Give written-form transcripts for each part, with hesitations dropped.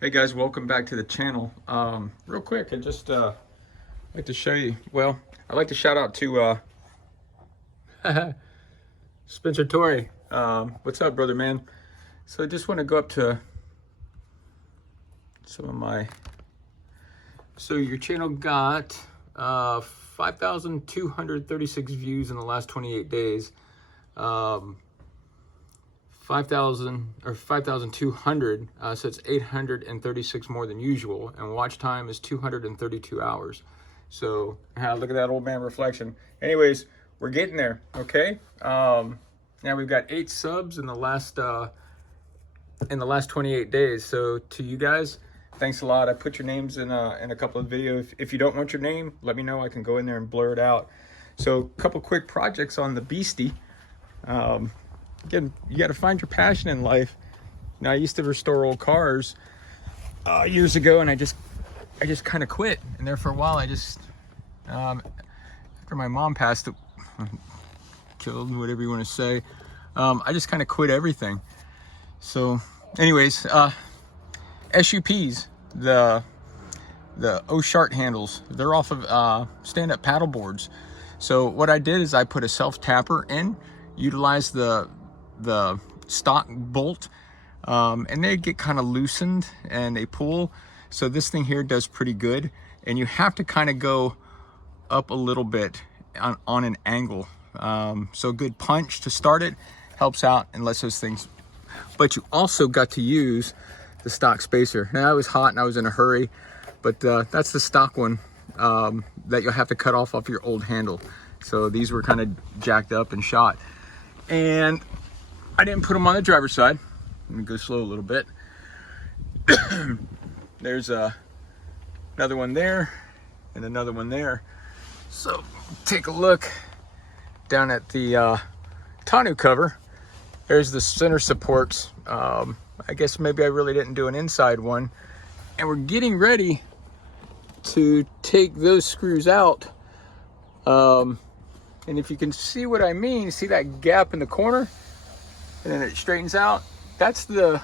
Hey guys, welcome back to the channel. Real quick, I just like to show you, well, I'd like to shout out to Spencer Torrey. What's up, brother, man? So I just want to go up to some of my, so your channel got 5,236 views in the last 28 days. 5,200, so it's 836 more than usual, and watch time is 232 hours. So look at that old man reflection. Anyways, we're getting there. Okay. Now we've got 8 subs in the last 28 days. So to you guys, thanks a lot. I put your names in a couple of videos. If you don't want your name, let me know. I can go in there and blur it out. So a couple quick projects on the Beastie. Again, you got to find your passion in life. Now, I used to restore old cars years ago, and I just kind of quit. And there for a while, I just after my mom passed, killed, whatever you want to say, I just kind of quit everything. So, anyways, SUPs, the SHART handles, they're off of stand-up paddle boards. So what I did is I put a self-tapper in, utilized the stock bolt, and they get kind of loosened and they pull. So this thing here does pretty good, and you have to kind of go up a little bit on an angle. So a good punch to start it helps out and lets those things, but you also got to use the stock spacer. Now, I was hot and I was in a hurry, but that's the stock one that you'll have to cut off your old handle. So these were kind of jacked up and shot, and I didn't put them on the driver's side. Let me go slow a little bit. There's another one there and another one there. So take a look down at the tonneau cover. There's the center supports. I guess maybe I really didn't do an inside one. And we're getting ready to take those screws out. And if you can see what I mean, see that gap in the corner? And then it straightens out. That's the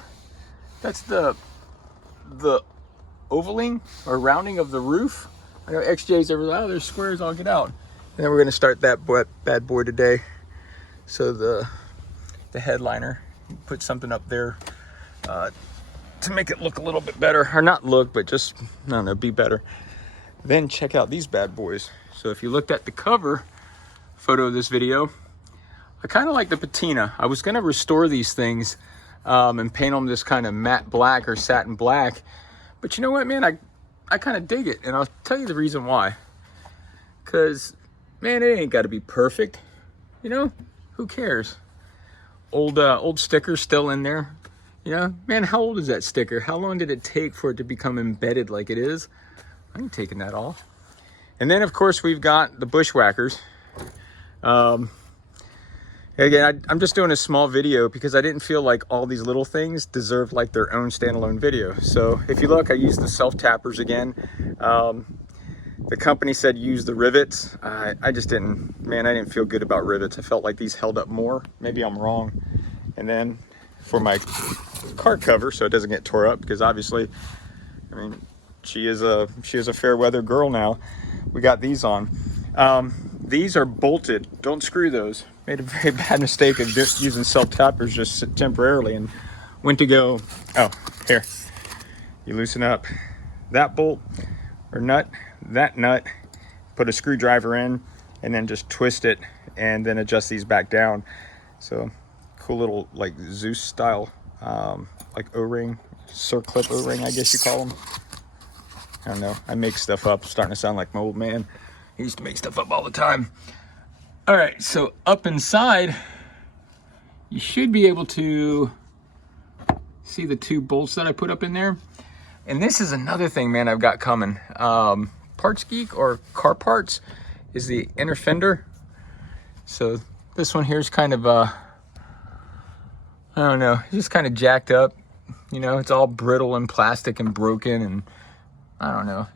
ovaling or rounding of the roof. I know XJ's over there. Oh, there's squares. I'll get out. And then we're gonna start that bad boy today. So the headliner, put something up there to make it look a little bit better, or not look, but just, I don't know, be better. Then check out these bad boys. So if you looked at the cover photo of this video, I kind of like the patina. I was going to restore these things and paint them this kind of matte black or satin black. But you know what, man? I kind of dig it. And I'll tell you the reason why. Because, man, it ain't got to be perfect. You know? Who cares? Old sticker still in there. You know? Man, how old is that sticker? How long did it take for it to become embedded like it is? I ain't taking that off. And then, of course, we've got the Bush Wackers. Again, I'm just doing a small video because I didn't feel like all these little things deserved like their own standalone video. So if you look, I used the self-tappers again. The company said use the rivets. I just didn't, man, I didn't feel good about rivets. I felt like these held up more. Maybe I'm wrong. And then for my car cover, so it doesn't get tore up, because obviously, I mean, she is a fair weather girl now. We got these on. These are bolted. Don't screw those. Made a very bad mistake of using self-tappers just temporarily, and went to go, oh, here. You loosen up that bolt or nut, that nut, put a screwdriver in, and then just twist it, and then adjust these back down. So cool little like Zeus style, like O-ring, circlip O-ring, I guess you call them. I don't know. I make stuff up. Starting to sound like my old man. I used to make stuff up all the time. All right, so up inside, you should be able to see the 2 bolts that I put up in there. And this is another thing, man, I've got coming. Parts Geek or Car Parts is the inner fender. So this one here is kind of, I don't know, just kind of jacked up. You know, it's all brittle and plastic and broken, and I don't know,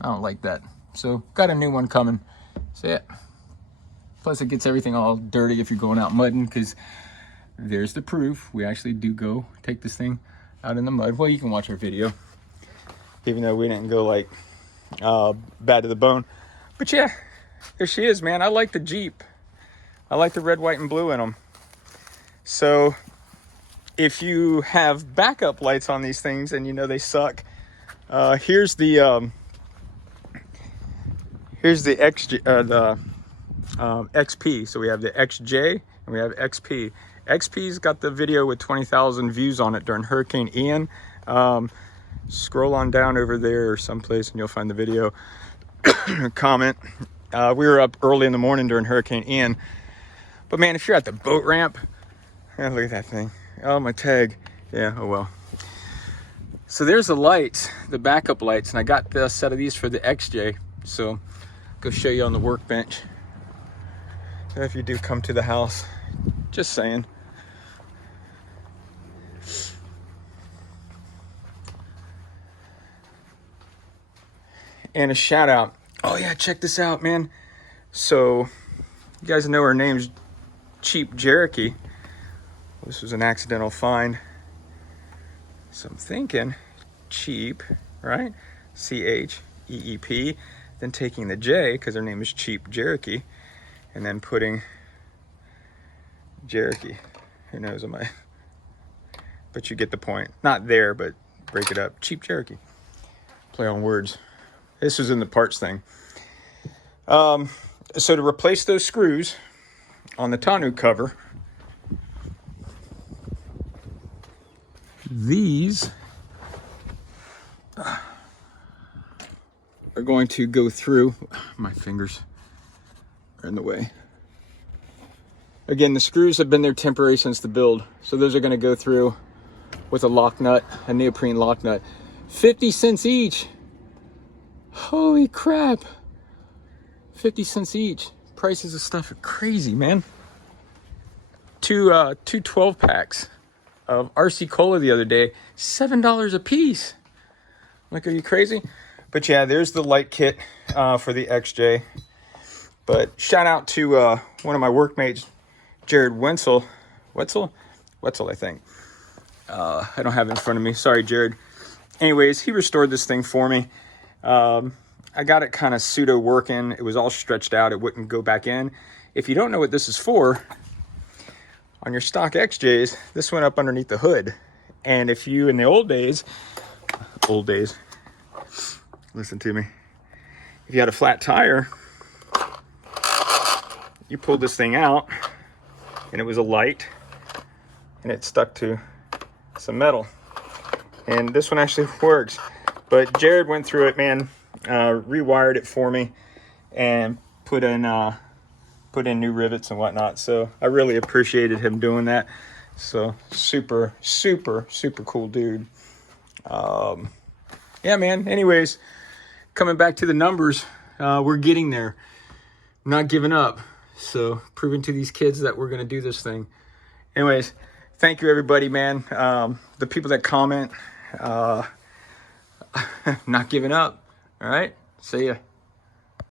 I don't like that. So got a new one coming. So yeah. Plus it gets everything all dirty if you're going out mudding, because there's the proof. We actually do go take this thing out in the mud. Well, you can watch our video. even though we didn't go like bad to the bone. But yeah, there she is, man. I like the Jeep. I like the red, white, and blue in them. So if you have backup lights on these things and you know they suck, here's the XP. So we have the XJ and we have XP. XP's got the video with 20,000 views on it during Hurricane Ian. Scroll on down over there or someplace and you'll find the video. Comment. We were up early in the morning during Hurricane Ian. But man, if you're at the boat ramp, look at that thing. Oh, my tag. Yeah, oh well. So there's the lights, the backup lights, and I got the set of these for the XJ. So go show you on the workbench if you do come to the house. Just saying. And a shout out. Oh yeah, check this out, man. So you guys know her name's Jeep Cherokee. This was an accidental find. So I'm thinking cheap, right? C-H-E-E-P. Then taking the J, because her name is Jeep Cherokee. And then putting Cherokee. Who knows, am I? But you get the point. Not there, but break it up. Jeep Cherokee. Play on words. This was in the parts thing. So to replace those screws on the tonneau cover, these are going to go through. My fingers are in the way. Again, the screws have been there temporary since the build, so those are going to go through with a lock nut, a neoprene lock nut. 50 cents each. Holy crap. 50 cents each. Prices of stuff are crazy, man. Two 12 packs of RC Cola the other day, $7 a piece. Like, are you crazy? But yeah, there's the light kit for the XJ. But shout out to one of my workmates, Jared Wetzel, I think. I don't have it in front of me. Sorry, Jared. Anyways, he restored this thing for me. I got it kind of pseudo working. It was all stretched out. It wouldn't go back in. If you don't know what this is for, on your stock XJs, this went up underneath the hood. And if you, in the old days, listen to me. If you had a flat tire, you pulled this thing out and it was a light and it stuck to some metal. And this one actually works. But Jared went through it, man, rewired it for me and put in new rivets and whatnot. So I really appreciated him doing that. So super, super, super cool dude. Yeah, man. Anyways, coming back to the numbers, we're getting there. I'm not giving up. So proving to these kids that we're going to do this thing. Anyways, thank you everybody, man. The people that comment, not giving up. All right. See ya.